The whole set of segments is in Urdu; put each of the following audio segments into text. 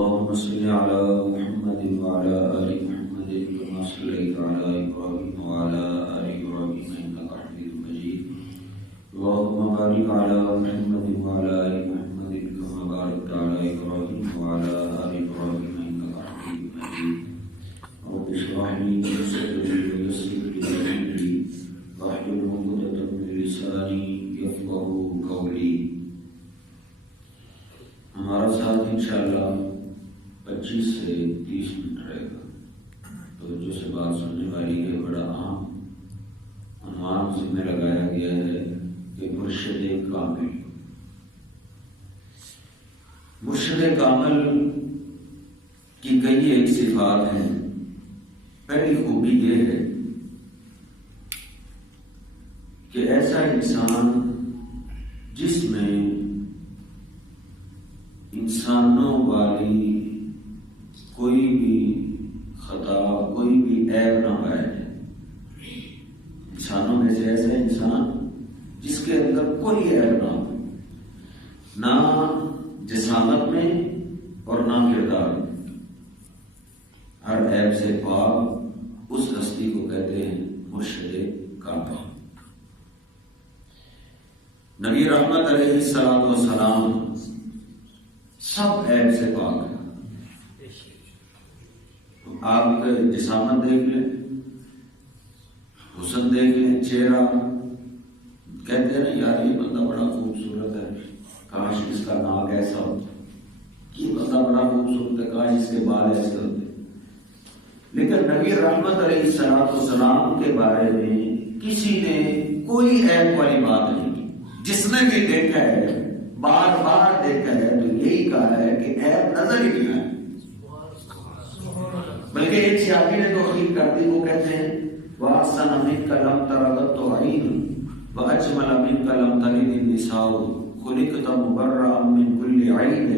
اللهم صل على محمد وعلى آل محمد كما صليت على إبراهيم وعلى آل إبراهيم إنك حميد مجيد. اللهم بارك على محمد وعلى آل محمد كما باركت على إبراهيم وعلى آل إبراهيم إنك حميد مجيد. رب اشرح لي صدري ويسر لي أمري واحلل عقدة من لساني يفقهوا قولي. ہمارا ساتھ انشاءاللہ 25 سے 30 منٹ رہے گا. توجہ سے بات سننے والی ہے. بڑا عام عنوان سے میں لگایا گیا ہے کہ مرشد کامل. مرشد کامل کی کئی ایک صفات ہیں. پہلی خوبی یہ ہے کہ ایسا انسان جس میں انسانوں والی کوئی بھی خطا کوئی بھی عیب نہ پائے جائے. انسانوں میں سے ایسا انسان جس کے اندر کوئی عیب نہ ہو، نہ جسامت میں اور نہ کردار میں. ہر عیب سے پاک اس ہستی کو کہتے ہیں مرشد کامل. نبی رحمت علیہ السلام سب عیب سے پاک ہے. آپ جسامت دیکھ لیں، حسن دیکھ لیں، چہرہ کہتے ہیں نا یار یہ بندہ بڑا خوبصورت ہے، کاش اس کا ناک ایسا ہوتا، یہ بندہ بڑا خوبصورت ہے، کاش اس کے بال ایسے ہوتے. لیکن نبی رحمت علیہ السلام کے بارے میں کسی نے کوئی عیب والی بات نہیں کی. جس نے بھی دیکھا ہے، بار بار دیکھا ہے، تو یہی کہا ہے کہ عیب نظر ہی نہیں آئے. بلکہ ایک صحابی نے تو خیر کر دی، وہ کہتے ہیں وَأَحْسَنَ مِنْكَ لَمْ تَرَ قَطُّ عَيْنٌ وَأَجْمَلَ مِنْكَ لَمْ تَلِدِ النِّسَاءُ خُلِقْتَ مُبَرَّأً مِنْ كُلِّ عَيْبٍ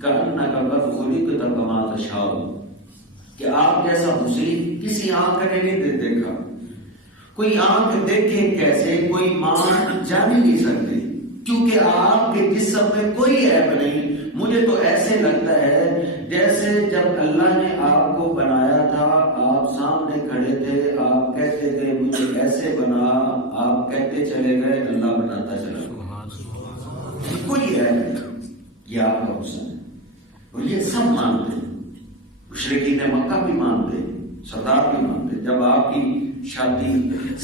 كَأَنَّكَ قَدْ خُلِقْتَ كَمَا تَشَاءُ. کہ آپ جیسا حسین کسی آنکھ نے نہیں دیکھا. کوئی آنکھ دیکھے کیسے، کوئی ماں جان ہی نہیں سکتی، کیونکہ آپ کے جسم میں کوئی عیب نہیں. مجھے تو ایسے لگتا ہے جیسے جب اللہ نے آپ کو بنایا تھا، آپ سامنے کھڑے تھے، آپ کہتے تھے مجھے ایسے بنا، آپ کہتے چلے گئے، اللہ بناتا چلا گیا. کوئی عیب نہیں. یہ آپ کا حسن ہے اور یہ سب مانتے ہیں. مشرکین مکہ بھی مانتے، سردار بھی مانتے. جب آپ کی شادی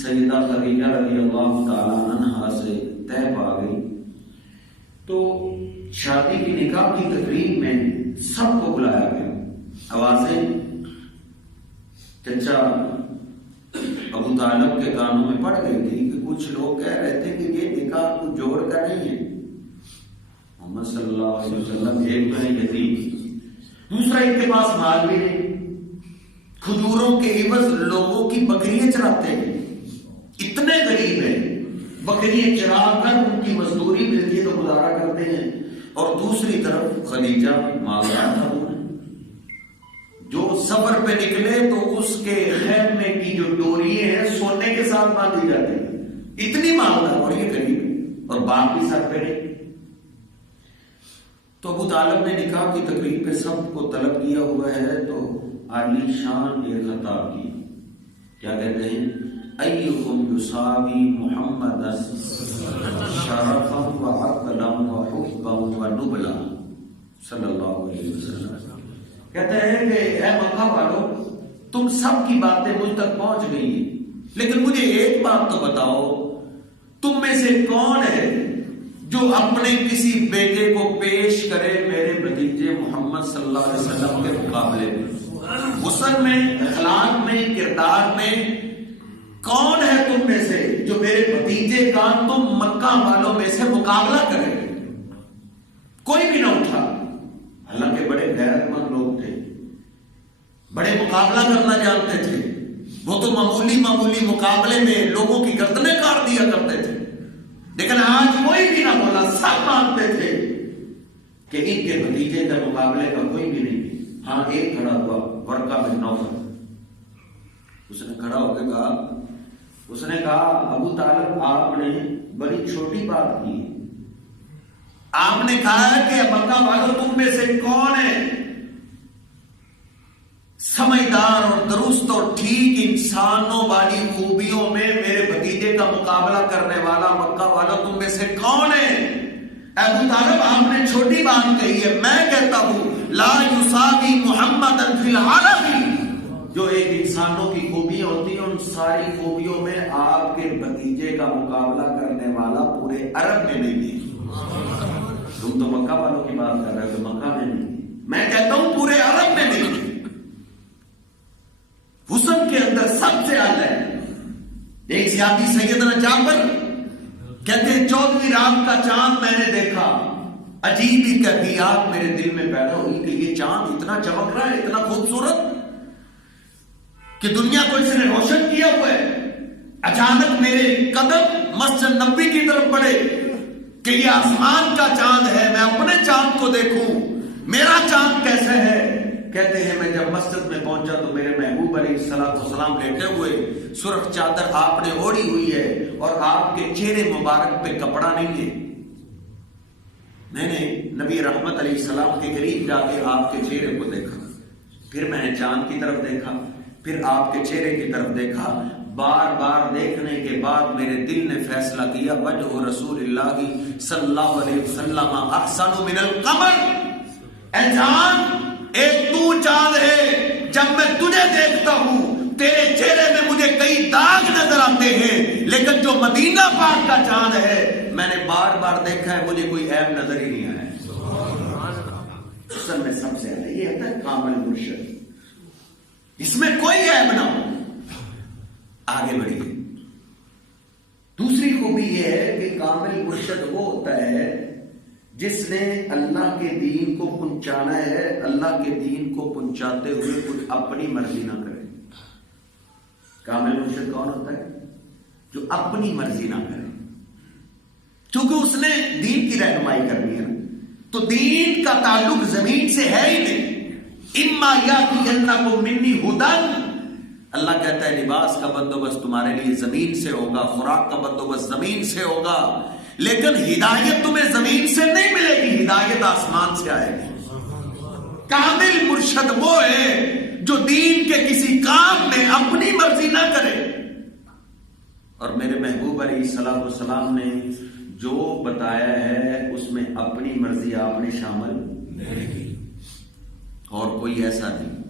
سیدہ خدیجہ رضی اللہ تعالی عنہا سے طے پا گئی تو شادی کی نکاح کی تقریب میں سب کو بلایا گیا. آوازیں چچا ابو طالب کے کانوں میں پڑ گئی تھی کہ کچھ لوگ کہہ رہے تھے کہ یہ نکاح کو جوڑ کر نہیں ہے. محمد صلی اللہ علیہ وسلم ایک تو ہے یتیم، دوسرا ان کے پاس مال بھی نہیں، کھجوروں کے عوض لوگوں کی بکریاں چراتے ہیں، اتنے غریب ہیں، بکریاں چرا کر ان کی مزدوری ملتی ہے تو گزارا کرتے ہیں. اور دوسری طرف خدیجہ مالدار تھا، جو سفر پہ نکلے تو اس کے خیمے کی جو ڈوریے ہیں سونے کے ساتھ باندھی جاتی ہیں. اتنی مالدار اور یہ غریب اور باپ بھی سر پہ نہیں. تو ابو طالب نے نکاح کی تقریب پہ سب کو طلب کیا ہوا ہے تو عالی شان ایک خطاب کی. کیا کہتے ہیں؟ ایکم یساوی محمد شرفا وعقلا وحبا ونبلا صلی اللہ علیہ وسلم. کہتے ہیں کہ اے مکہ والو، تم سب کی باتیں مجھ تک پہنچ گئی ہیں، لیکن مجھے ایک بات تو بتاؤ، تم میں سے کون ہے جو اپنے کسی بیٹے کو پیش کرے میرے بھتیجے محمد صلی اللہ علیہ وسلم کے مقابلے میں؟ حسن میں، اخلاق میں، کردار میں کون ہے تم میں سے جو میرے بھتیجے کا تم مکہ والوں میں سے مقابلہ کرے؟ کوئی بھی نہ اٹھا. حالانکہ بڑے غیرت مند لوگ تھے، بڑے مقابلہ کرنا جانتے تھے. وہ تو معمولی مقابلے میں لوگوں کی گردنیں کاٹ دیا کرتے تھے. لیکن آج کوئی بھی نہ بولا. سب مانتے تھے کہ ان کے بھتیجے کے مقابلے کا کوئی بھی نہیں. ہاں ایک کھڑا ہوا، ورقہ بن نوفل. اس نے کھڑا ہو کے کہا، اس نے کہا ابو طالب آپ نے بڑی چھوٹی بات کی. آپ نے کہا کہ مکہ والوں تم میں سے کون ہے ٹھیک انسانوں والی خوبیوں میں میرے بھتیجے کا مقابلہ کرنے والا مکہ والا تم میں سے کون ہے؟ ابو طالب آپ نے چھوٹی بات کہی ہے، میں کہتا ہوں لا یصابی محمد فی العالمین، جو ایک انسانوں کی خوبیاں ہوتی ہیں ان ساری خوبیوں میں آپ کے بھتیجے کا مقابلہ کرنے والا پورے عرب میں نہیں ہے۔ تم تو مکہ والوں کی بات کر رہے ہو، مکہ میں نہیں، میں کہتا ہوں پورے عرب میں نہیں۔ حسن کے اندر سب سے اعلی ہے۔ ایک زیادی سیدنا جعفر کہتے ہیں 14ویں رات کا چاند میں نے دیکھا، عجیب ہی کیفیات میرے دل میں پیدا ہوئی کہ یہ چاند اتنا چمک رہا ہے، اتنا خوبصورت کہ دنیا کو اس نے روشن کیا ہوا ہے۔ اچانک میرے قدم مسجد نبوی کی طرف بڑھے کہ یہ آسمان کا چاند ہے، میں اپنے چاند کو دیکھوں، میرا چاند کیسے ہے۔ کہتے ہیں میں جب مسجد میں پہنچا تو میرے محبوب علیہ السلام لیٹے ہوئے، سرخ چادر آپ نے اوڑھی ہوئی ہے اور آپ کے چہرے مبارک پہ کپڑا نہیں ہے۔ میں نے نبی رحمت علیہ السلام کے قریب جا کے آپ کے چہرے کو دیکھا، پھر میں نے چاند کی طرف دیکھا، پھر آپ کے چہرے کی طرف دیکھا۔ بار بار دیکھنے کے بعد میرے دل نے فیصلہ کیا وجہ رسول اللہ صلی اللہ علیہ وسلم احسن من القمر، اے جان ایک تو چاند ہے، جب میں تجھے دیکھتا ہوں تیرے چہرے میں مجھے کئی داغ نظر آتے ہیں، لیکن جو مدینہ پاک کا چاند ہے میں نے بار بار دیکھا ہے، مجھے کوئی عیب نظر ہی نہیں آیا۔ حسن میں سب سے ہے یہ ہے کامل مرشد، اس میں کوئی عیب نہ ہو۔ آگے بڑھیے۔ دوسری خوبی یہ ہے کہ کامل مرشد وہ ہوتا ہے جس نے اللہ کے دین کو پہنچانا ہے، اللہ کے دین کو پہنچاتے ہوئے کچھ اپنی مرضی نہ کرے۔ کامل مرشد کون ہوتا ہے؟ جو اپنی مرضی نہ کرے، کیونکہ اس نے دین کی رہنمائی کرنی ہے، تو دین کا تعلق زمین سے ہے ہی نہیں۔ اما یاتینکم منی ھدی، اللہ کہتا ہے لباس کا بندوبست تمہارے لیے زمین سے ہوگا، خوراک کا بندوبست زمین سے ہوگا، لیکن ہدایت تمہیں زمین سے نہیں ملے گی، ہدایت آسمان سے آئے گی۔ کامل مرشد وہ ہے جو دین کے کسی کام میں اپنی مرضی نہ کرے، اور میرے محبوب علیہ السلام نے جو بتایا ہے اس میں اپنی مرضی آپ نے شامل نہیں کی، اور کوئی ایسا نہیں،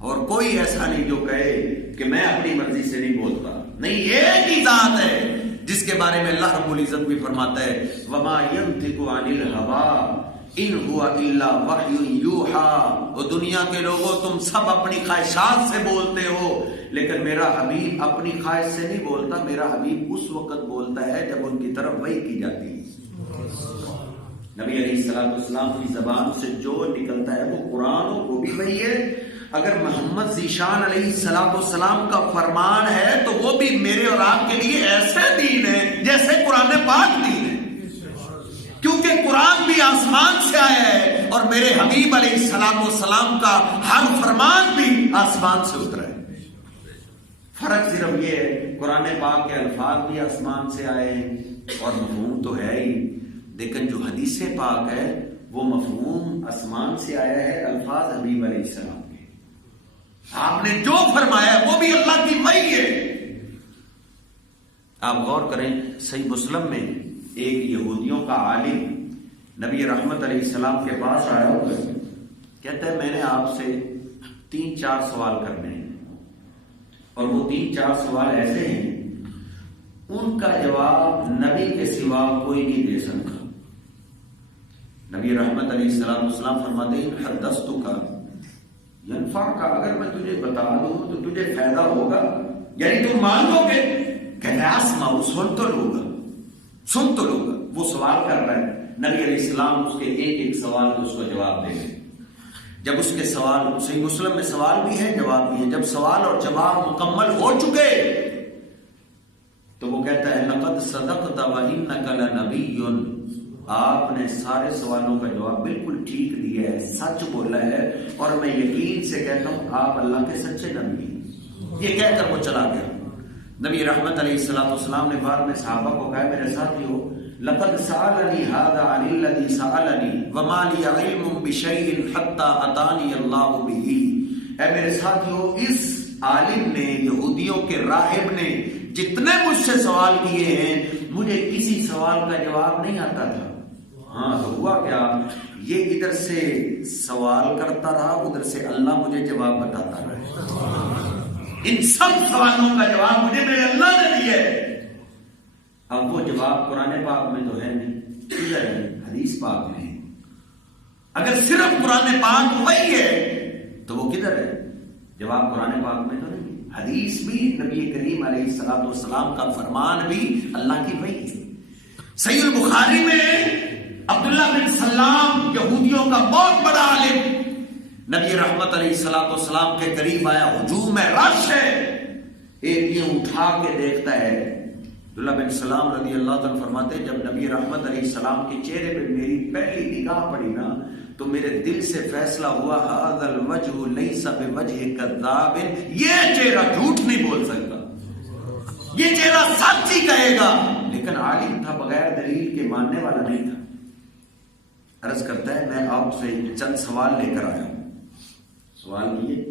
اور کوئی ایسا نہیں جو کہے کہ میں اپنی مرضی سے نہیں بولتا۔ نہیں، ایک ہی ذات ہے جس کے بارے میں اللہ رب العزت بھی فرماتا ہے وَمَا يَنْطِقُ عَنِ الْهَوَىٰ إِنْ هُوَ إِلَّا وَحْيٌ يُوحَىٰ۔ وہ دنیا کے لوگوں تم سب اپنی خواہشات سے بولتے ہو، لیکن میرا حبیب اپنی خواہش سے نہیں بولتا، میرا حبیب اس وقت بولتا ہے جب ان کی طرف وحی کی جاتی ہے۔ نبی علیہ السلام کی زبان سے جو نکلتا ہے وہ قرآن ہو، وہ بھی وحی ہے۔ اگر محمد ذیشان علیہ السلام کا فرمان ہے تو وہ بھی میرے اور آپ کے لیے ایسے دین ہے جیسے قرآن پاک دین ہے، کیونکہ قرآن بھی آسمان سے آیا ہے اور میرے حبیب علیہ السلام کا ہر فرمان بھی آسمان سے اترا ہے۔ فرق صرف یہ ہے قرآن پاک کے الفاظ بھی آسمان سے آئے ہیں اور مفہوم تو ہے ہی، لیکن جو حدیث پاک ہے وہ مفہوم آسمان سے آیا ہے، الفاظ حبیب علیہ السلام کے۔ آپ نے جو فرمایا وہ بھی اللہ کی وحی ہے۔ آپ غور کریں، صحیح مسلم میں ایک یہودیوں کا عالم نبی رحمت علیہ السلام کے پاس آیا ہوا ہے، کہتا ہے میں نے آپ سے 3-4 سوال کرنے ہیں، اور وہ 3-4 سوال ایسے ہیں ان کا جواب نبی کے سوا کوئی نہیں دے سکتا۔ نبی رحمت علیہ السلام فرماتے ہیں حدثتک ینفعک، اگر میں تجھے بتا دوں تو تجھے فائدہ ہوگا، یعنی تم مان لو گے؟ کہتا ہے اسمع، سن تو لوں گا، سن تو لوں گا۔ وہ سوال کر رہا ہے، نبی علیہ السلام اس کے ایک سوال کو اس کو جواب دے گئے۔ جب اس کے سوال، صحیح مسلم میں سوال بھی ہے جواب بھی ہے، جب سوال اور جواب مکمل ہو چکے تو وہ کہتا ہے لقد صدقت وانک لنبی، آپ نے سارے سوالوں کا جواب بالکل ٹھیک دیا ہے، سچ بولا ہے، اور میں یقین سے کہتا ہوں آپ اللہ کے سچے نبی ہیں۔ یہ کہہ کر وہ چلا گیا۔ نبی رحمت علیہ السلام نے بعد میں صحابہ کو کہا میرے ساتھیو لقد سألنی هذا عن الذي سألنی وما لي علم بشيء حتى اتاني الله به، اے میرے ساتھیو اس عالم نے، یہودیوں کے راہب نے جتنے مجھ سے سوال کیے ہیں، مجھے کسی سوال کا جواب نہیں آتا تھا. ہاں تو ہوا کیا، یہ ادھر سے سوال کرتا رہا، ادھر سے اللہ مجھے جواب بتاتا رہا. ان سب سوالوں کا جواب مجھے میرے اللہ نے دیا ہے. اب وہ جواب قرآن پاک میں تو ہے نہیں، کدھر ہے؟ حدیث پاک میں. اگر صرف قرآن پاک وہی ہے تو وہ کدھر ہے؟ جواب قرآن پاک میں تو نہیں. حدیث بھی نبی کریم علیہ الصلوۃ والسلام کا فرمان بھی اللہ کی وحی ہے. صحیح البخاری میں عبداللہ بن سلام یہودیوں کا بہت بڑا عالم نبی رحمت علیہ الصلوۃ والسلام کے قریب آیا. ہجوم ہے، رش ہے. ایک یہ اٹھا کے دیکھتا ہے. عبداللہ بن سلام رضی اللہ تعالیٰ فرماتے ہیں جب نبی رحمت علیہ السلام کے چہرے پہ میری پہلی نگاہ پڑی نا تو میرے دل سے فیصلہ ہوا ھذا الوجہ لیس بوجہ کذاب، یہ چہرہ جھوٹ نہیں بول سکتا، یہ چہرہ سچ ہی کہے گا. لیکن عالم تھا، بغیر دلیل کے ماننے والا نہیں تھا. عرض کرتا ہے میں آپ سے چند سوال لے کر آیا ہوں. سوال کیے،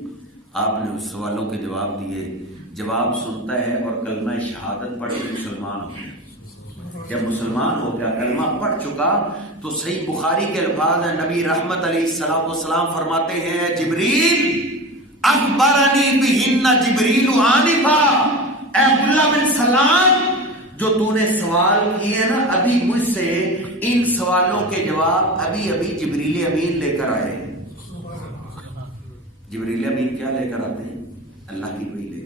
آپ نے اس سوالوں کے جواب دیے. جواب سنتا ہے اور کلمہ شہادت پڑھ کے مسلمان ہو گیا. جب مسلمان ہو گیا، کلمہ پڑھ چکا، تو صحیح بخاری کے الفاظ ہیں، نبی رحمت علیہ السلام والسلام فرماتے ہیں جبریل اخبرنی بہن جبریل آنفا، اے عبداللہ بن سلام جو تو نے سوال کیے نا ابھی مجھ سے، ان سوالوں کے جواب ابھی ابھی جبریل امین لے کر آئے. جبریل امین کیا لے کر آتے ہیں؟ اللہ کی وحی لے کر.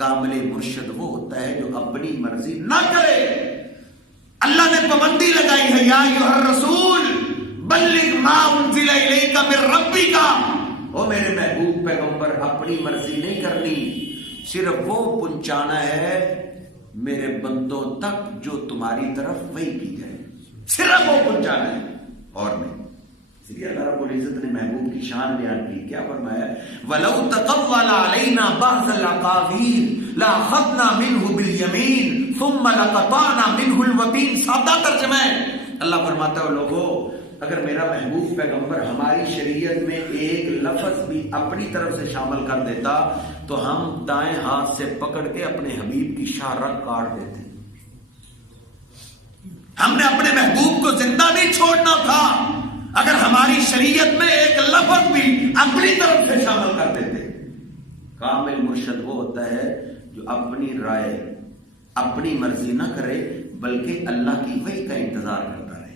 کامل مرشد وہ ہوتا ہے جو اپنی مرضی نہ کرے. اللہ نے پابندی لگائی ہے یا ایھا الرسول بلغ ما انزل الیک من ربک، او میرے محبوب پیغمبر اپنی مرضی نہیں کرنی، صرف وہ پہنچانا ہے میرے بندوں تک جو تمہاری طرف وحی کی جائے، صرف وہ پہنچانا ہے اور نہیں. اس لیے اللہ رب العزت نے محبوب کی شان بیان کی. کیا فرمایا؟ وَلَوْ تَقَوَّلَ عَلَيْنَا بَعْضَ الْأَقَاوِيلِ لَأَخَذْنَا مِنْهُ بِالْيَمِينِ ثُمَّ لَقَطَعْنَا مِنْهُ الْوَتِينَ. سادہ ترجمہ ہے. اللہ فرماتا ہے لوگوں اگر میرا محبوب پیغمبر ہماری شریعت میں ایک لفظ بھی اپنی طرف سے شامل کر دیتا تو ہم دائیں ہاتھ سے پکڑ کے اپنے حبیب کی شاہ رگ کاٹ دیتے. ہم نے اپنے محبوب کو زندہ نہیں چھوڑنا تھا اگر ہماری شریعت میں ایک لفظ بھی اپنی طرف سے شامل کر دیتے. کامل مرشد وہ ہوتا ہے جو اپنی رائے اپنی مرضی نہ کرے بلکہ اللہ کی وحی کا انتظار کرتا رہے.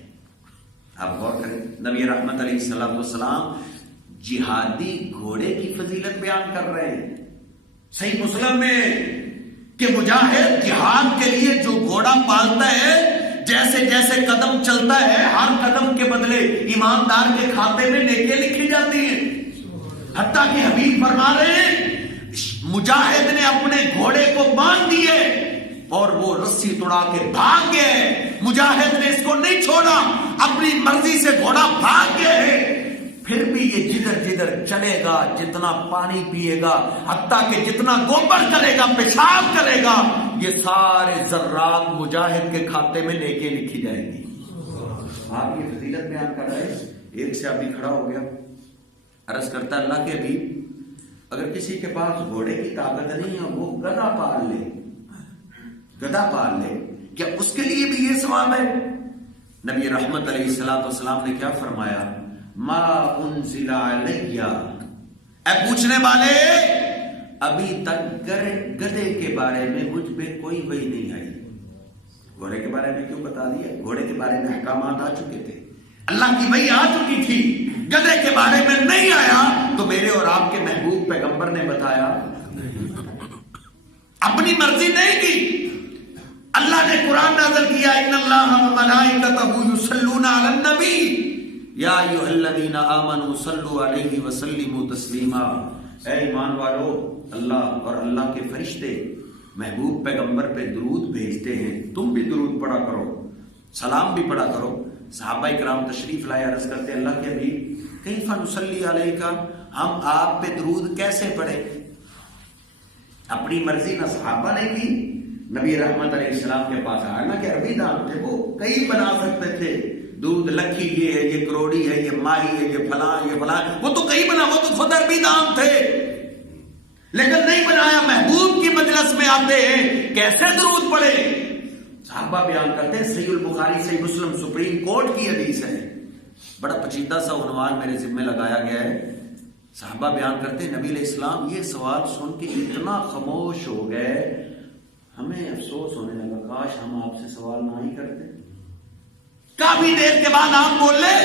آپ غور کریں، نبی رحمت علیہ الصلوۃ والسلام جہادی گھوڑے کی فضیلت بیان کر رہے ہیں. صحیح مسلم میں کہ مجاہد جہاد کے لیے جو گھوڑا پالتا ہے جیسے جیسے قدم چلتا ہے ہر قدم کے بدلے ایماندار کے کھاتے میں نیکیاں لکھی جاتی ہیں. حتیٰ کہ حبیب فرما رہے ہیں مجاہد نے اپنے گھوڑے کو باندھ دیے اور وہ رسی توڑا کے بھاگ گئے. مجاہد نے اس کو نہیں چھوڑا، اپنی مرضی سے گھوڑا بھاگ گئے. پھر بھی یہ جدھر جدھر چلے گا، جتنا پانی پیے گا، حتیٰ کہ جتنا گوبر کرے گا، پیشاب کرے گا، یہ سارے ذرات مجاہد کے کھاتے میں نیکیاں لکھی جائیں گی. آپ یہ فضیلت بیان کر رہے ہیں. ایک سے آدمی کھڑا ہو گیا، عرض کرتا اللہ کے حبیب اگر کسی کے پاس گھوڑے کی طاقت نہیں ہے وہ گدھا پال لے، گدھا پال لے، کیا اس کے لیے بھی یہ ثواب ہے؟ نبی رحمت علیہ الصلوۃ والسلام نے کیا فرمایا؟ ما انزل علیہ، اے پوچھنے والے ابھی تک گدھے کے بارے میں مجھ پہ کوئی وحی نہیں آئی. گھوڑے کے بارے میں کیوں بتا دیا؟ گھوڑے کے بارے میں احکامات آ چکے تھے، اللہ کی وحی آ چکی تھی. گدھے کے بارے میں نہیں آیا تو میرے اور آپ کے محبوب پیغمبر نے بتایا، اپنی مرضی نہیں کی. اللہ نے قرآن نازل کیا ان اللہ وملائکتہ یصلون علی النبی یا ایھا الذین آمنوا صلوا علیہ وسلموا تسلیما. اے ایمان والو اللہ اور اللہ کے فرشتے محبوب پیغمبر پہ درود بھیجتے ہیں، تم بھی درود پڑھا کرو، سلام بھی پڑھا کرو. صحابہ کرام تشریف لائے، عرض کرتے اللہ کے حبیب کیف نصلی علیک، ہم آپ پہ درود کیسے پڑھیں؟ اپنی مرضی نہ صحابہ نے کی، نبی رحمت علیہ السلام کے پاس آیا نا کہ عربی دان تھے، وہ کئی بنا سکتے تھے. دودھ لکھی یہ ہے، یہ کروڑی ہے، یہ ماہی ہے، یہ فلاں یہ فلاں، وہ تو کئی بنا، وہ تو خود عربی دان تھے. لیکن نہیں بنایا. محبوب کی مجلس میں آتے ہیں کیسے درود پڑھے. صحابہ بیان کرتے ہیں, صحیح البخاری صحیح مسلم سپریم کورٹ کی حدیث ہے, بڑا پیچیدہ سا عنوان میرے ذمہ لگایا گیا ہے. صحابہ بیان کرتے ہیں نبی علیہ السلام یہ سوال سن کے اتنا خاموش ہو گئے, ہمیں افسوس ہونے لگا کاش ہم آپ سے سوال نہ ہی کرتے. کافی دیر کے بعد آپ بول لے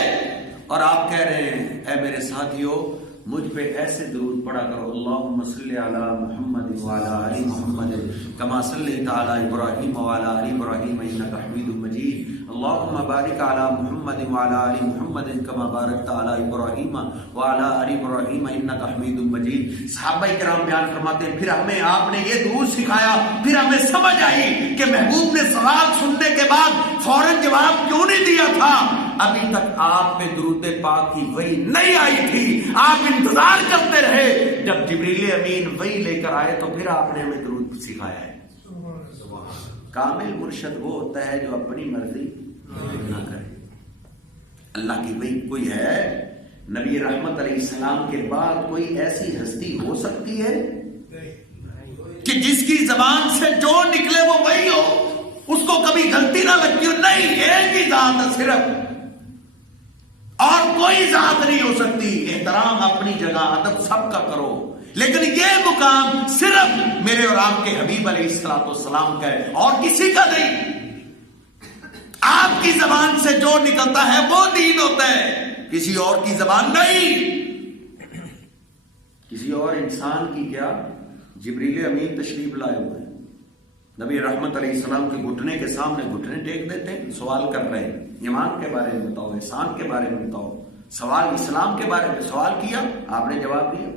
اور آپ کہہ رہے ہیں اے میرے ساتھیو مجھ پہ ایسے درود پڑھا کرو, اللہم صلی علی محمد وعلی آل محمد کما صلیت علی ابراہیم وعلی آل ابراہیم انک حمید مجید, اللہم بارک علی محمد وعلی آل محمد کما بارکت علی ابراہیم وعلی آل ابراہیم انک حمید مجید. صحابہ کرام بیان فرماتے ہیں پھر ہمیں آپ نے یہ درود سکھایا, پھر ہمیں سمجھ آئی کہ محبوب نے سوال سننے کے بعد فوراً جواب کیوں نہیں دیا تھا. ابھی تک آپ پہ درود پاک کی وحی نہیں آئی تھی, آپ انتظار کرتے رہے جب جبریل امین وحی لے کر آئے تو پھر آپ نے ہمیں درود سکھایا ہے. کامل مرشد وہ ہوتا ہے جو اپنی مرضی نہ کرے. اللہ کی وحی کوئی ہے, نبی رحمت علیہ السلام کے بعد کوئی ایسی ہستی ہو سکتی ہے کہ جس کی زبان سے جو نکلے وہ وحی ہو, اس کو کبھی غلطی نہ لگتی ہو؟ نہیں, ایک ہی ذات ہے صرف, اور کوئی ذات نہیں ہو سکتی. احترام اپنی جگہ, ادب سب کا کرو, لیکن یہ مقام صرف میرے اور آپ کے حبیب علیہ الصلوۃ والسلام کا ہے اور کسی کا نہیں. آپ کی زبان سے جو نکلتا ہے وہ دین ہوتا ہے, کسی اور کی زبان نہیں. کسی اور انسان کی کیا, جبریل امین تشریف لائے ہوئے ہیں, نبی رحمت علیہ السلام کے گھٹنے کے سامنے گھٹنے ٹیک دیتے ہیں, سوال کر رہے ہیں ایمان کے بارے میں بتاؤ, احسان کے بارے میں بتاؤ. سوال اسلام کے بارے میں سوال کیا, آپ نے جواب دیا.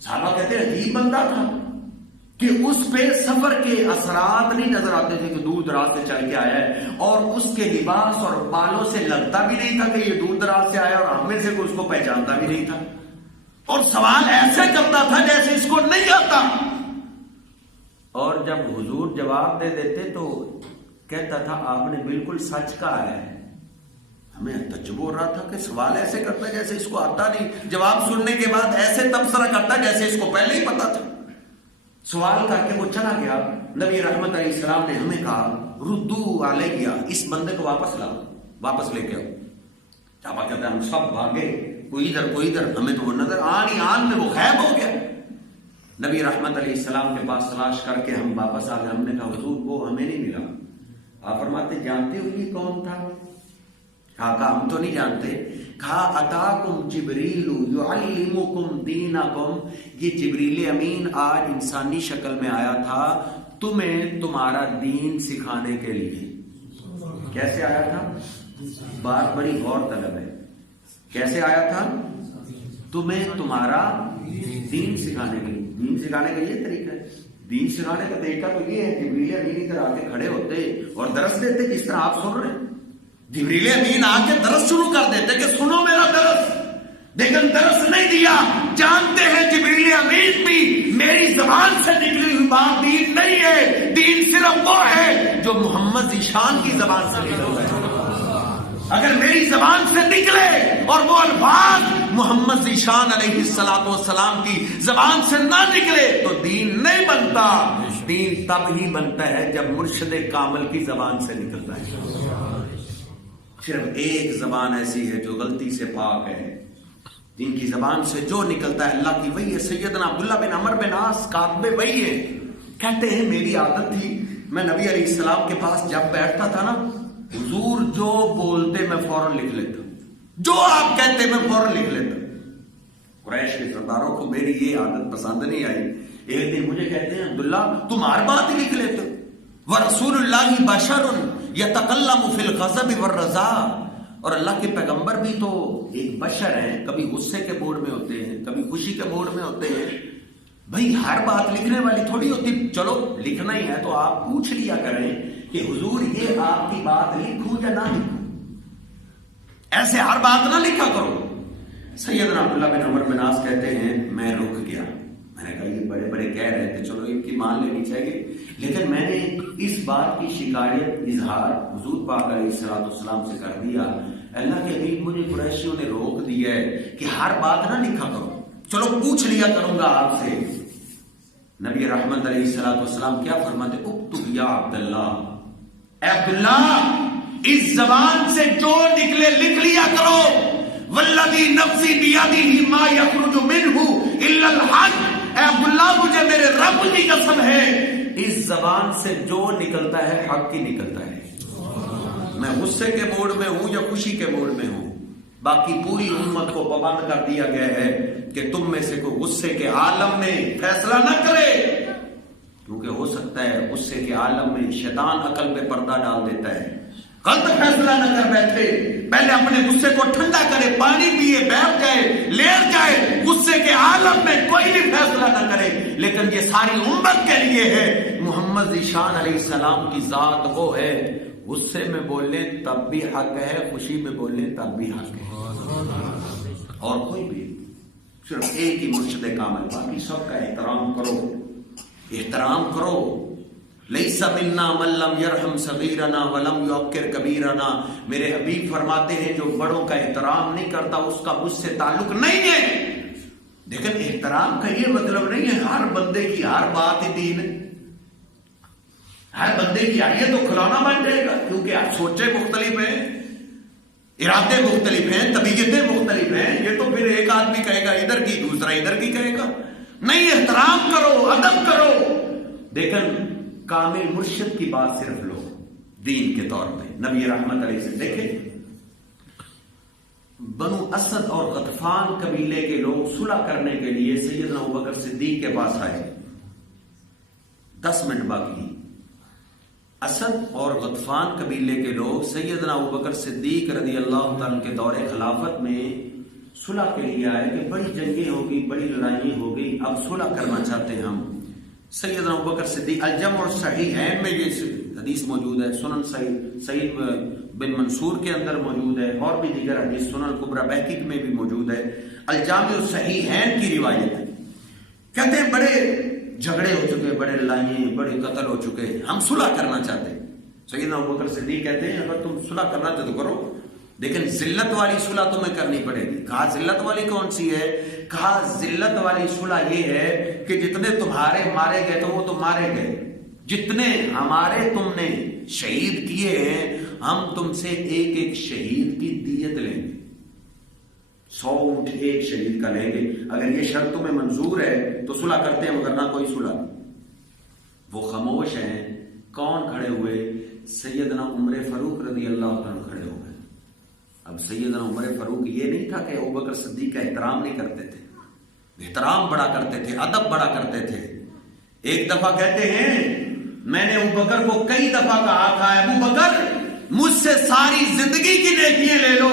صحابہ کہتے ہیں عجیب بندہ تھا کہ اس پہ سفر کے اثرات نہیں نظر آتے تھے کہ دور دراز سے چل کے آیا ہے, اور اس کے لباس اور بالوں سے لگتا بھی نہیں تھا کہ یہ دور دراز سے آیا, اور ہم میں سے کوئی اس کو پہچانتا بھی نہیں تھا, اور سوال ایسے کرتا تھا جیسے اس کو نہیں آتا. اور جب حضور جواب دے دیتے تو کہتا تھا آپ نے بالکل سچ کہا ہے. ہمیں تعجب ہو رہا تھا کہ سوال ایسے کرتا ہے جیسے اس کو آتا نہیں, جواب سننے کے بعد ایسے تبصرہ کرتا ہے جیسے اس کو پہلے ہی پتا تھا. سوال کر کے وہ چلا گیا. نبی رحمت علیہ السلام نے ہمیں کہا ردو علیہ, اس بندے کو واپس لاؤ, واپس لے کے آؤ. صحابہ کہتے ہیں ہم سب بھاگے, کوئی ادھر, ہمیں تو وہ نظر آن میں وہ غائب ہو گیا. نبی رحمت علیہ السلام کے پاس تلاش کر کے ہم واپس آ گئے. ہم نے کہا حضور وہ ہمیں نہیں ملا. آپ فرماتے جانتے ہو یہ کون تھا؟ کہا ہم تو نہیں جانتے. کہا اتاکم جبریل یعلمکم دینکم, یہ جبریل امین آج انسانی شکل میں آیا تھا تمہیں تمہارا دین سکھانے کے لیے. کیسے آیا تھا؟ بات بڑی غور طلب ہے. کیسے آیا تھا؟ تمہیں تمہارا دین سکھانے کے لیے. دین سکھانے کا یہ طریقہ ہے. دین سکھانے کا طریقہ تو یہ ہے جبریل امین ادھر آ کے کھڑے ہوتے اور درس دیتے جس طرح آپ سن رہے ہیں. جبریل امین آ کے درس شروع کر دیتے کہ سنو میرا درس, لیکن درس نہیں دیا. جانتے ہیں جبریل امین بھی میری زبان سے نکلی ہوئی بات دین نہیں ہے. دین صرف وہ ہے جو محمد ذیشان کی زبان سے نکلتا ہے. اگر میری زبان سے نکلے اور وہ الفاظ محمد ذیشان علیہ الصلوۃ والسلام کی زبان سے نہ نکلے تو دین نہیں بنتا. دین تب ہی بنتا ہے جب مرشد کامل کی زبان سے نکلتا ہے. صرف ایک زبان ایسی ہے جو غلطی سے پاک ہے, جن کی زبان سے جو نکلتا ہے اللہ کی وحی ہے. سیدنا عبداللہ بن عمر بن عاص کاتب وحی ہے, کہتے ہیں میری عادت تھی میں نبی علیہ السلام کے پاس جب بیٹھتا تھا نا, حضور جو بولتے میں فوراً لکھ لیتا, جو آپ کہتے میں فوراً لکھ لیتا. قریش کے سرداروں کو میری یہ عادت پسند نہیں آئی. ایک دن مجھے کہتے ہیں عبداللہ تم ہر بات لکھ لیتے ہو, ورسول اللہ بشر یتکلم فی الغضب والرضا, اور اللہ کے پیغمبر بھی تو ایک بشر ہیں, کبھی غصے کے موڈ میں ہوتے ہیں, کبھی خوشی کے موڈ میں ہوتے ہیں. بھئی ہر بات لکھنے والی تھوڑی ہوتی. چلو لکھنا ہی ہے تو آپ پوچھ لیا کریں کہ حضور یہ آپ کی بات لکھوں یا نہ لکھوں, ایسے ہر بات نہ لکھا کرو. سیدنا عبداللہ بن عمر بن عاص کہتے ہیں میں رک گیا. میں نے کہا یہ بڑے بڑے کہہ رہے تھے, چلو ان کی مان لینی چاہیے, لیکن میں نے اس بات کی شکایت اظہار حضور پاک علیہ الصلوۃ والسلام سے کر دیا. اللہ کے حبیب مجھے قریشیوں نے روک دیا ہے کہ ہر بات نہ لکھا کرو, چلو پوچھ لیا کروں گا آپ سے. نبی رحمت علیہ الصلوۃ والسلام کیا فرماتے؟ اکتب یا عبداللہ، اے عبداللہ اس زبان سے جو نکلے لکھ لیا کرو، والذی نفسی بیدہ ما یخرج منہ الا الحق، اے عبداللہ مجھے میرے رب کی قسم ہے اس زبان سے جو نکلتا ہے حق کی نکلتا ہے۔ میں غصے کے موڈ میں ہوں یا خوشی کے موڈ میں ہوں، باقی پوری امت کو پابند کر دیا گیا ہے کہ تم میں سے کوئی غصے کے عالم میں فیصلہ نہ کرے، کیونکہ ہو سکتا ہے غصے کے عالم میں شیطان عقل پہ پردہ ڈال دیتا ہے، غلط فیصلہ نہ کر بیٹھے، پہلے اپنے غصے کو ٹھنڈا کرے، پانی پیے، بیٹھ جائے، لیٹ جائے، غصے کے عالم میں کوئی بھی فیصلہ نہ کرے۔ لیکن یہ ساری امت کے لیے ہے۔ محمد ذیشان علیہ السلام کی ذات وہ ہے، غصے میں بولیں تب بھی حق ہے، خوشی میں بولیں تب بھی حق ہے، اور کوئی بھی، صرف ایک ہی مرشد کامل، باقی سب کا احترام کرو، احترام کرو۔ لیس منا من لم یرحم صغیرنا ولم یوقر کبیرنا، میرے حبیب فرماتے ہیں جو بڑوں کا احترام نہیں کرتا اس کا مجھ سے تعلق نہیں ہے۔ لیکن احترام کا یہ مطلب نہیں ہے ہر بندے کی ہر بات ہی دین ہے، ہر بندے کی یہ تو کھلونا بن جائے گا، کیونکہ سوچیں مختلف ہیں، ارادے مختلف ہیں، طبیعتیں مختلف ہیں، یہ تو پھر ایک آدمی کہے گا ادھر کی، دوسرا ادھر کی کہے گا۔ نہیں، احترام کرو، ادب کرو۔ لیکن کامل مرشد کی بات صرف لو دین کے طور پہ۔ نبی رحمت علیہ سے دیکھیں، بنو اسد اور غطفان قبیلے کے لوگ صلح کرنے کے لیے سیدنا ابوبکر صدیق کے پاس آئے۔ 10 منٹ باقی۔ اسد اور غطفان قبیلے کے لوگ سیدنا ابوبکر صدیق رضی اللہ تعالیٰ کے دور خلافت میں صلح کے لیے آئے کہ بڑی جنگیں ہوگی، بڑی لڑائیں ہوگی، اب صلح کرنا چاہتے ہیں ہم۔ سیدنا ابوبکر صدیق، الجمع اور صحیحین میں یہ حدیث موجود ہے، سنن سعید بن منصور کے اندر موجود ہے، اور بھی دیگر حدیث سنن کبریٰ بہقی میں بھی موجود ہے، الجامع الصحیحین کی روایت ہے۔ کہتے ہیں بڑے جھگڑے ہو چکے، بڑے لڑائیں، بڑے قتل ہو چکے، ہم صلح کرنا چاہتے ہیں۔ سیدنا ابوبکر صدیق کہتے ہیں اگر تم صلح کرنا چاہتے تو کرو، لیکن ذلت والی صلح تمہیں کرنی پڑے گی۔ کہا ذلت والی کون سی ہے؟ کہا ذلت والی صلح یہ ہے کہ جتنے تمہارے مارے گئے تو وہ تو مارے گئے، جتنے ہمارے تم نے شہید کیے ہیں ہم تم سے ایک ایک شہید کی دیت لیں گے، 100 اونٹ ایک شہید کا لیں گے، اگر یہ شرط تمہیں منظور ہے تو صلح کرتے ہیں، مگر نہ کوئی صلح نہیں۔ وہ خاموش ہیں۔ کون کھڑے ہوئے؟ سیدنا عمر فاروق رضی اللہ عنہ کھڑے ہو گئے۔ اب سیدنا عمر فاروق یہ نہیں تھا کہ ابوبکر صدیق کا احترام نہیں کرتے تھے، احترام بڑا کرتے تھے، ادب بڑا کرتے تھے۔ ایک دفعہ کہتے ہیں میں نے ابوبکر کو کئی دفعہ کہا تھا ابوبکر مجھ سے ساری زندگی کی نیکیاں لے لو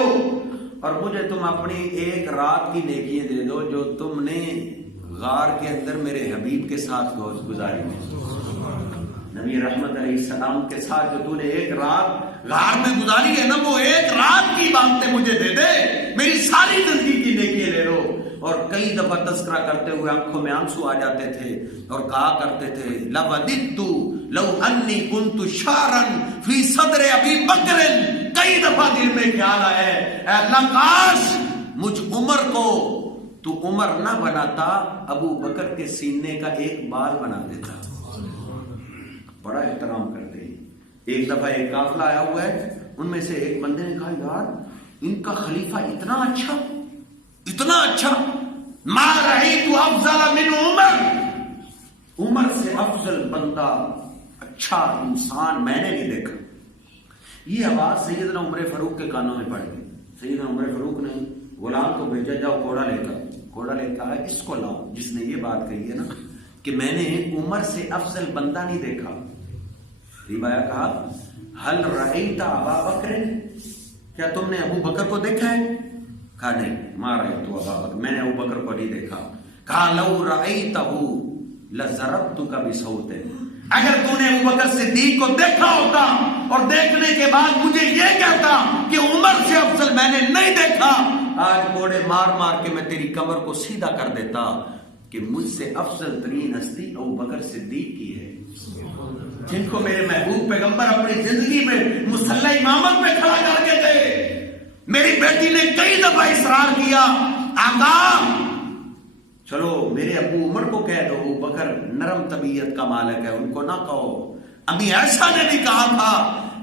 اور مجھے تم اپنی ایک رات کی نیکیاں دے دو جو تم نے غار کے اندر میرے حبیب کے ساتھ گزاری ہے۔ نبی رحمت علیہ السلام کے ساتھ جو تو نے ایک رات غار میں گزاری ہے نا، وہ ایک رات کی باتیں مجھے دے دے، میری ساری زندگی کی نیکیاں لے لو۔ اور کئی دفعہ تذکرہ کرتے ہوئے آنکھوں میں آنسو آ جاتے تھے اور کہا کرتے تھے لَوَدِدْتُ لَوْ أَنِّي كُنْتُ شَعْرًا فِي صَدْرِ أَبِي بَكْرٍ، کئی دفعہ دل میں خیال آیا ہے اے اللہ کاش مجھ عمر کو تو عمر نہ بناتا، ابو بکر کے سینے کا ایک بال بنا دیتا۔ بڑا احترام کرتے ہیں۔ ایک دفعہ ایک قافلہ آیا ہوا ہے، ان میں سے ایک بندے نے کہا یار ان کا خلیفہ اتنا اچھا، اتنا اچھا، ما رأیت افضل من عمر، عمر سے افضل بندہ، اچھا انسان میں نے نہیں دیکھا۔ یہ آواز سیدنا عمر فاروق کے کانوں میں پڑ گئی۔ سیدنا عمر فاروق نے غلام کو بھیجا جاؤ گھوڑا لے کر آئے، اس کو لاؤ جس نے یہ بات کہی ہے نا کہ میں نے عمر سے افضل بندہ نہیں دیکھا۔ ریبایا کہا حل رأیت ابا بکر، کیا تم نے ابو بکر کو دیکھا ہے؟ کہا نہیں، ما رأیت ابا بکر، میں نے ابو بکر کو نہیں دیکھا۔ کہا لو رأیتہ لضربتک بصوت، اگر تو نے ابو بکر صدیق کو دیکھا ہوتا اور دیکھنے کے بعد مجھے یہ کہتا کہ عمر سے افضل میں نے نہیں دیکھا، آج کوڑے مار مار کے میں تیری کمر کو سیدھا کر دیتا کہ مجھ سے افضل ترین ہستی ابو بکر صدیق کی ہے، جن کو میرے محبوب پیغمبر اپنی زندگی میں مصلی امامت پہ کھڑا کر کے گئے۔ میری بیٹی نے کئی دفعہ اصرار کیا آقا چلو میرے ابو عمر کو کہہ دو ابو بکر نرم طبیعت کا مالک ہے، ان کو نہ کہو۔ ابھی ایسا نے بھی کہا تھا،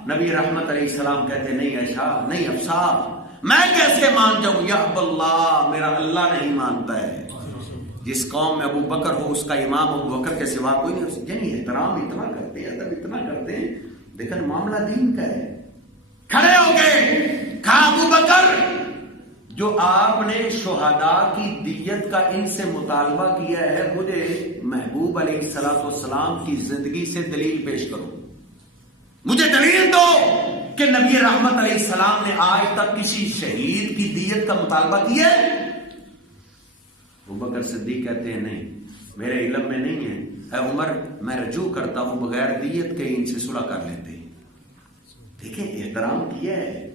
نبی رحمت علیہ السلام کہتے نہیں ایسا نہیں افسا، میں کیسے مان جاؤں، یا اب اللہ، میرا اللہ نہیں مانتا ہے۔ جس قوم میں ابو بکر ہو اس کا امام ابو بکر کے سوا کوئی نہیں، یعنی احترام اتنا کرتے ہیں، ادب اتنا کرتے ہیں، لیکن معاملہ دین کا ہے۔ کھڑے ہو گئے، کہا ابو بکر جو آپ نے شہداء کی دیت کا ان سے مطالبہ کیا ہے، مجھے محبوب علیہ السلام کی زندگی سے دلیل پیش کرو، مجھے دلیل دو کہ نبی رحمت علیہ السلام نے آج تک کسی شہید کی دیت کا مطالبہ کیا ہے؟ ابو بکر صدیق کہتے ہیں نہیں، میرے علم میں نہیں ہے، اے عمر میں رجوع کرتا ہوں، بغیر دیت کے ان سے صلح کر لیتے ہیں۔ دیکھیں احترام کیا ہے،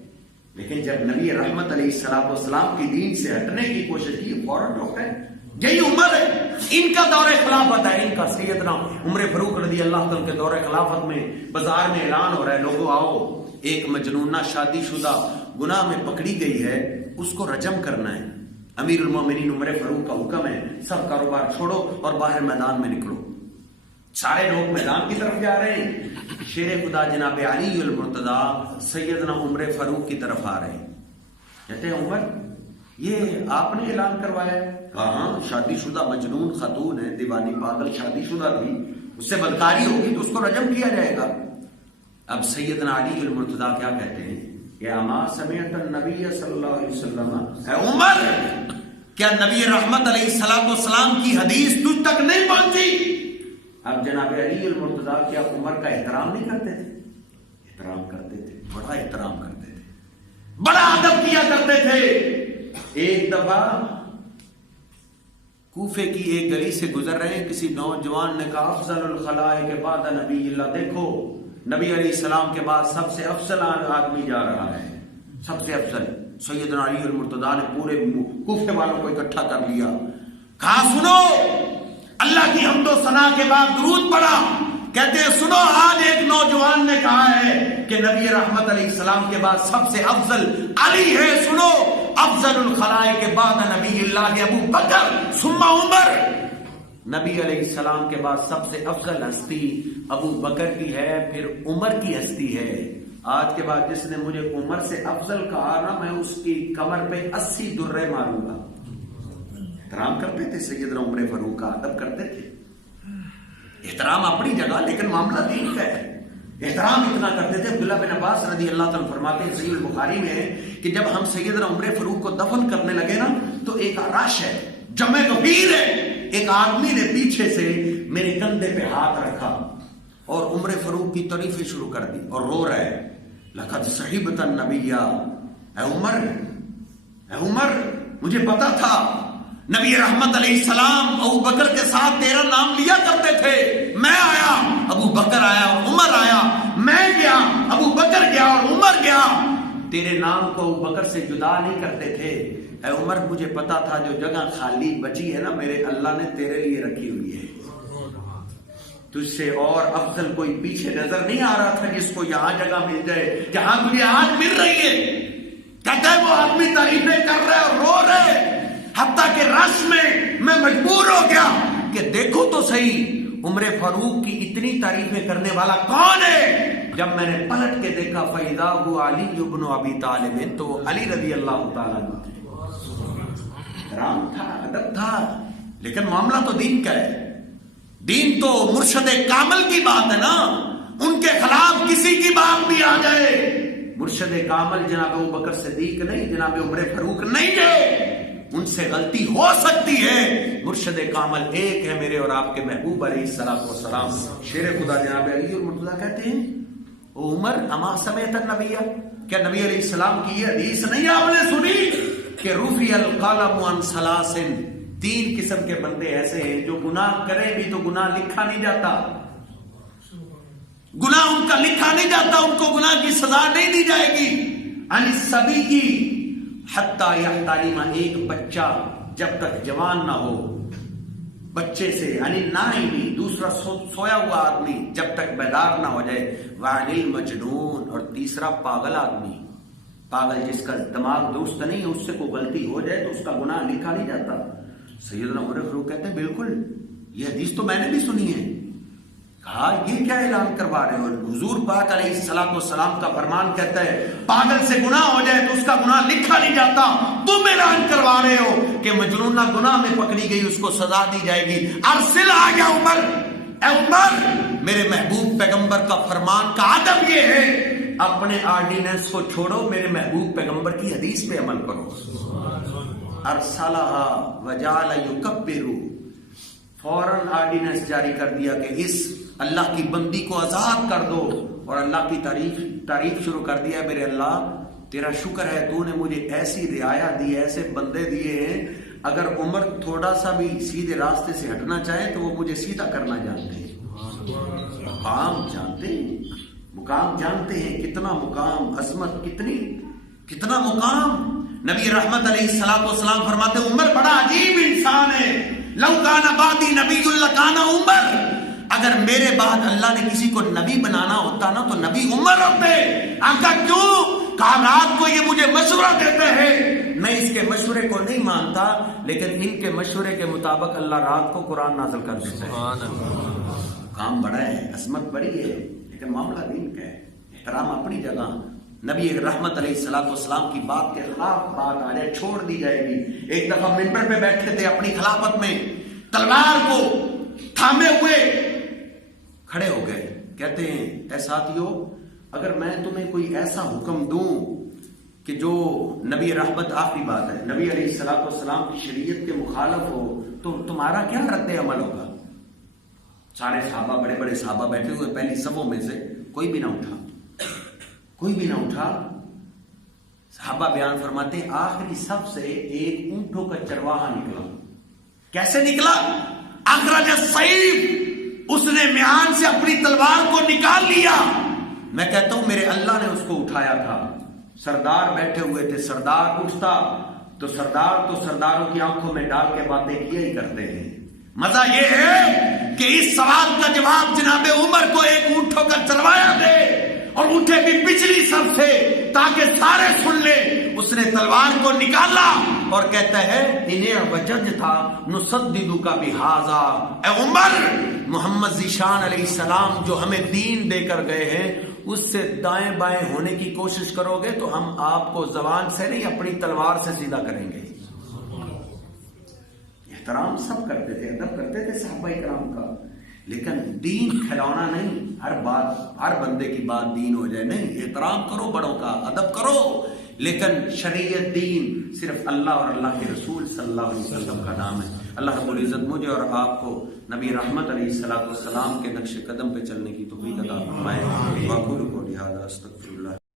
لیکن جب نبی رحمت علیہ السلام کی دین سے ہٹنے کی کوشش کی فوراً روک ہے۔ یہی عمر ہے، ان کا دور خلافت ہے، ان کا سیدنا عمر فاروق رضی اللہ عنہ کے دور خلافت میں بازار میں اعلان ہو رہا ہے، لوگوں آؤ، ایک مجنونہ شادی شدہ گناہ میں پکڑی گئی ہے، اس کو رجم کرنا ہے۔ امیر المومنین عمر فاروق کا حکم ہے، سب کاروبار چھوڑو اور باہر میدان میں نکلو۔ سارے لوگ میدان کی طرف جا رہے ہیں، شیر خدا جناب علی المرتضی سیدنا عمر فاروق کی طرف آ رہے ہیں، کہتے ہیں عمر یہ آپ نے اعلان کروایا ہے؟ کہا ہاں، شادی شدہ مجنون خاتون ہے، دیوانی پاگل شادی شدہ تھی، اس سے بدکاری ہوگی تو اس کو رجم کیا جائے گا۔ اب سیدنا علی المرتضی کیا کہتے ہیں کہ اما سمعت النبی صلی اللہ علیہ وسلم، اے عمر کیا نبی رحمت علیہ السلام کی حدیث تجھ تک نہیں پہنچی؟ اب جناب علی المرتضی کیا عمر کا احترام نہیں کرتے تھے؟ احترام کرتے تھے، بڑا احترام کرتے تھے، بڑا ادب کیا کرتے تھے۔ ایک دفعہ کوفے کی ایک گلی سے گزر رہے ہیں، کسی نوجوان نے کہا افضل الخلائق بعد نبی اللہ، دیکھو نبی علیہ السلام کے بعد سب سے افضل آدمی جا رہا ہے، سب سے افضل۔ سیدنا علی المرتضی نے پورے کوفے والوں کو اکٹھا کر لیا، کہا سنو، اللہ کی حمد و ثنا کے بعد درود پڑھا، کہتے ہیں سنو آج ایک نوجوان نے کہا ہے کہ نبی رحمت علیہ السلام کے بعد سب سے افضل علی ہے، سنو افضل الخلائق کے بعد نبی اللہ ابو بکر ثم عمر، نبی علیہ السلام کے بعد سب سے افضل ہستی ابو بکر کی ہے، پھر عمر کی ہستی ہے۔ آج کے بعد جس نے مجھے عمر سے افضل کہا نا، میں اس کی کمر پہ 80 درے ماروں گا۔ احترام کرتے تھے سیدنا عمر فاروق کا، ادب کرتے تھے، احترام اپنی جگہ، لیکن معاملہ دین کا ہے۔ احترام اتنا کرتے تھے، عبداللہ بن عباس رضی اللہ تعالیٰ فرماتے ہیں، صحیح البخاری میں ہے کہ جب ہم سیدنا عمر فاروق کو دفن کرنے لگے نا تو ایک رش ہے، جمع کبیر ہے، ایک آدمی نے پیچھے سے میرے کندھے پہ ہاتھ رکھا اور عمر فاروق کی تعریفیں شروع کر دی اور رو رہا ہے، لقد صحبت النبی، اے عمر مجھے پتا تھا نبی رحمت علیہ السلام ابو بکر کے ساتھ تیرا نام لیا کرتے تھے، میں آیا، ابو بکر آیا، عمر آیا، میں گیا، ابو بکر گیا اور عمر گیا، تیرے نام کو ابو بکر سے جدا نہیں کرتے تھے۔ اے عمر مجھے پتا تھا جو جگہ خالی بچی ہے نا، میرے اللہ نے تیرے لیے رکھی ہوئی ہے، تجھ سے اور افضل کوئی پیچھے نظر نہیں آ رہا تھا جس کو یہاں جگہ مل جائے جہاں تجھے آج مل رہی ہے۔ کہتا ہے وہ آدمی تعریفیں کر رہے اور رو رہے، حتیٰ کہ رش میں مجبور ہو گیا کہ دیکھو تو صحیح عمر فاروق کی اتنی تعریفیں کرنے والا کون ہے۔ جب میں نے پلٹ کے دیکھا فَإِذَا هُوَ عَلِيُّ بْنُ أَبِي طَالِبٍ، تو علی رضی اللہ تعالیٰ عنہ، احترام تھا، ادب تھا، لیکن معاملہ تو دین کا ہے۔ دین تو مرشد کامل کی بات ہے نا، ان کے خلاف کسی کی بات بھی آ جائے، مرشد کامل جناب ابو بکر صدیق نہیں، جناب عمر فاروق نہیں ہے، ان سے غلطی ہو سکتی ہے، مرشد کامل ایک ہے، میرے اور آپ کے محبوب علیہ السلام۔ شیر خدا جناب علی المرتضی کہتے ہیں او عمر اما سمعت النبی، کیا نبی علیہ السلام کی یہ حدیث نہیں آپ نے سنی کہ رفع القلم عن ثلاث، 3 قسم کے بندے ایسے ہیں جو گناہ کرے بھی تو گناہ لکھا نہیں جاتا، گناہ ان کا لکھا نہیں جاتا، ان کو گناہ کی سزا نہیں دی جائے گی۔ عن الصبی کی حتی یحتلم، ایک بچہ جب تک جوان نہ ہو، بچے سے یعنی نائمی، دوسرا سویا ہوا آدمی جب تک بیدار نہ ہو جائے، وعن المجنون، اور تیسرا پاگل آدمی، پاگل جس کا دماغ درست نہیں ہے، اس سے کوئی غلطی ہو جائے تو اس کا گناہ لکھا نہیں جاتا۔ سیدنا عمر فاروق کہتے ہیں بالکل، یہ حدیث تو میں نے بھی سنی ہے. کہا یہ کیا اعلان کروا رہے ہو؟ حضور پاک علیہ الصلوۃ والسلام کا فرمان کہتا ہے پاگل سے گناہ ہو جائے تو اس کا گناہ لکھا نہیں جاتا، تم اعلان کروا رہے ہو کہ مجنونہ گناہ میں پکڑی گئی اس کو سزا دی جائے گی. ارسل آ گیا عمر، اے عمر میرے محبوب پیغمبر کا فرمان کا ادب یہ ہے اپنے آرڈیننس کو چھوڑو، میرے محبوب پیغمبر کی حدیث پہ عمل کرو. ارسلہا وجعل یکبر، فوراً آرڈیننس جاری کر دیا کہ اس اللہ کی بندی کو آزاد کر دو، اور اللہ کی تعریف شروع کر دیا. میرے اللہ تیرا شکر ہے تو نے مجھے ایسی رعایا دی، ایسے بندے دیے ہیں، اگر عمر تھوڑا سا بھی سیدھے راستے سے ہٹنا چاہے تو وہ مجھے سیدھا کرنا جانتے ہیں. مقام جانتے ہیں کتنا مقام، عظمت کتنا مقام. نبی رحمت علیہ الصلوۃ والسلام فرماتے ہیں عمر بڑا عجیب انسان ہے. لو کان بعدی نبی لکان عمر، اگر میرے بعد اللہ نے کسی کو نبی بنانا ہوتا نا تو نبی عمر ہوتے. آقا کیوں؟ کہا رات کو یہ مجھے مشورہ دیتے ہیں، میں اس کے مشورے کو نہیں مانتا، لیکن ان کے مشورے کے مطابق اللہ رات کو قرآن نازل کر دیتا ہے. کام بڑا ہے، عظمت بڑی ہے، لیکن معاملہ دین کا ہے. احترام اپنی جگہ. نبی رحمت علیہ الصلوۃ والسلام کی بات کے خلاف بات آ جائے چھوڑ دی جائے گی. ایک دفعہ منبر پہ بیٹھے تھے اپنی خلافت میں، تلوار کو تھامے ہوئے کھڑے ہو گئے. کہتے ہیں اے ساتھیو، اگر میں تمہیں کوئی ایسا حکم دوں کہ جو نبی رحمت، آخری بات ہے، نبی علیہ الصلوۃ والسلام کی شریعت کے مخالف ہو تو تمہارا کیا رد عمل ہوگا؟ سارے صحابہ، بڑے بڑے صحابہ بیٹھے ہوئے پہلی صفوں میں سے کوئی بھی نہ اٹھا. صحابہ بیان فرماتے ہیں آخری صف سے ایک اونٹوں کا چرواہا نکلا. کیسے نکلا؟ اخرج السیف، اس نے میان سے اپنی تلوار کو نکال لیا. میں کہتا ہوں میرے اللہ نے اس کو اٹھایا تھا. سردار بیٹھے ہوئے تھے، سردار اٹھتا تو سرداروں کی آنکھوں میں ڈال کے باتیں کیا ہی کرتے ہیں. مزہ یہ ہے کہ اس سوال کا جواب جناب عمر کو ایک اونٹوں کا چروایا دے، اور اونٹے بھی پچھلی صف سے تاکہ سارے سن لیں. اس نے تلوار کو نکالا اور کہتا ہے انہیں وجد تھا نصددک بہذا، اے عمر محمد ذیشان علیہ السلام جو ہمیں دین دے کر گئے ہیں اس سے دائیں بائیں ہونے کی کوشش کرو گے تو ہم آپ کو زبان سے نہیں اپنی تلوار سے سیدھا کریں گے. احترام سب کرتے تھے، ادب کرتے تھے صحابہ کرام کا، لیکن دین کھلونا نہیں، ہر بندے کی بات دین ہو جائے نہیں. احترام کرو بڑوں کا، ادب کرو، لیکن شریعت دین صرف اللہ اور اللہ کے رسول صلی اللہ علیہ وسلم کا نام ہے. اللہ رب العزت مجھے اور آپ کو نبی رحمت علیہ الصلوۃ والسلام کے نقش قدم پہ چلنے کی توفیق عطا فرمائے. واقول کو لہذا استغفر اللہ.